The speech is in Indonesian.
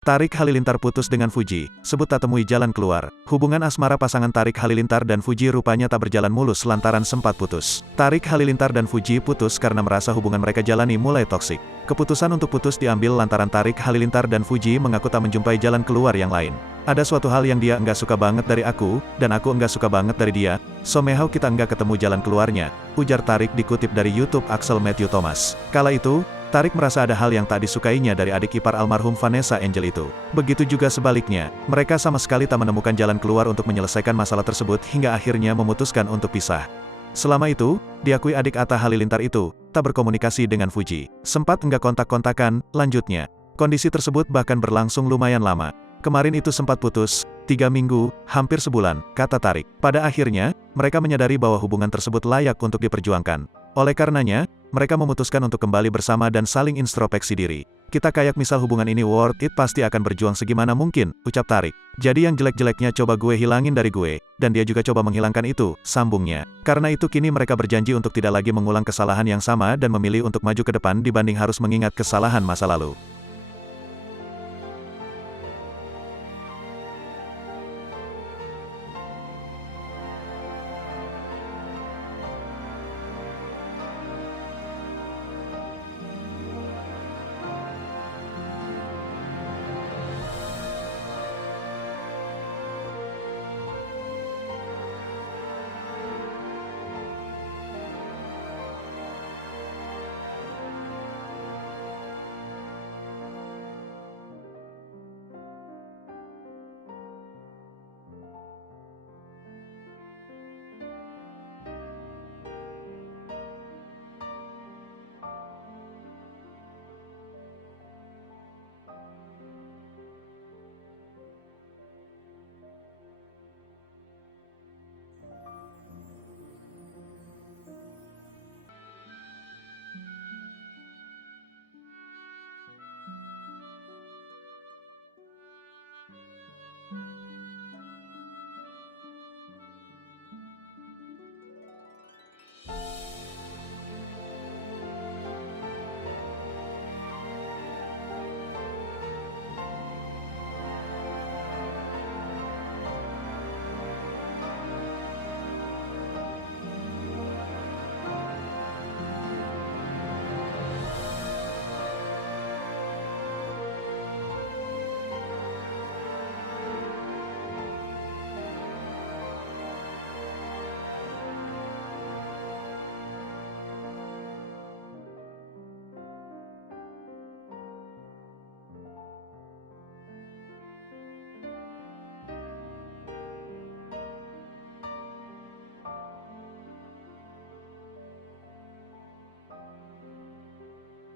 Tarik Halilintar putus dengan Fuji, sebut tak temui jalan keluar. Hubungan asmara pasangan Tarik Halilintar dan Fuji rupanya tak berjalan mulus lantaran sempat putus. Tarik Halilintar dan Fuji putus karena merasa hubungan mereka jalani mulai toksik. Keputusan untuk putus diambil lantaran Tarik Halilintar dan Fuji mengaku tak menjumpai jalan keluar yang lain. Ada suatu hal yang dia enggak suka banget dari aku, dan aku enggak suka banget dari dia, somehow kita enggak ketemu jalan keluarnya, ujar Tarik dikutip dari YouTube Axel Matthew Thomas. Kala itu, Tarik merasa ada hal yang tak disukainya dari adik ipar almarhum Vanessa Angel itu. Begitu juga sebaliknya, mereka sama sekali tak menemukan jalan keluar untuk menyelesaikan masalah tersebut hingga akhirnya memutuskan untuk pisah. Selama itu, diakui adik Atta Halilintar itu, tak berkomunikasi dengan Fuji. Sempat enggak kontak-kontakan, lanjutnya. Kondisi tersebut bahkan berlangsung lumayan lama. Kemarin itu sempat putus, 3 minggu, hampir sebulan, kata Tarik. Pada akhirnya, mereka menyadari bahwa hubungan tersebut layak untuk diperjuangkan. Oleh karenanya, mereka memutuskan untuk kembali bersama dan saling introspeksi diri. Kita kayak misal hubungan ini worth it pasti akan berjuang segimana mungkin, ucap Tarik. Jadi yang jelek-jeleknya coba gue hilangin dari gue, dan dia juga coba menghilangkan itu, sambungnya. Karena itu kini mereka berjanji untuk tidak lagi mengulang kesalahan yang sama dan memilih untuk maju ke depan dibanding harus mengingat kesalahan masa lalu.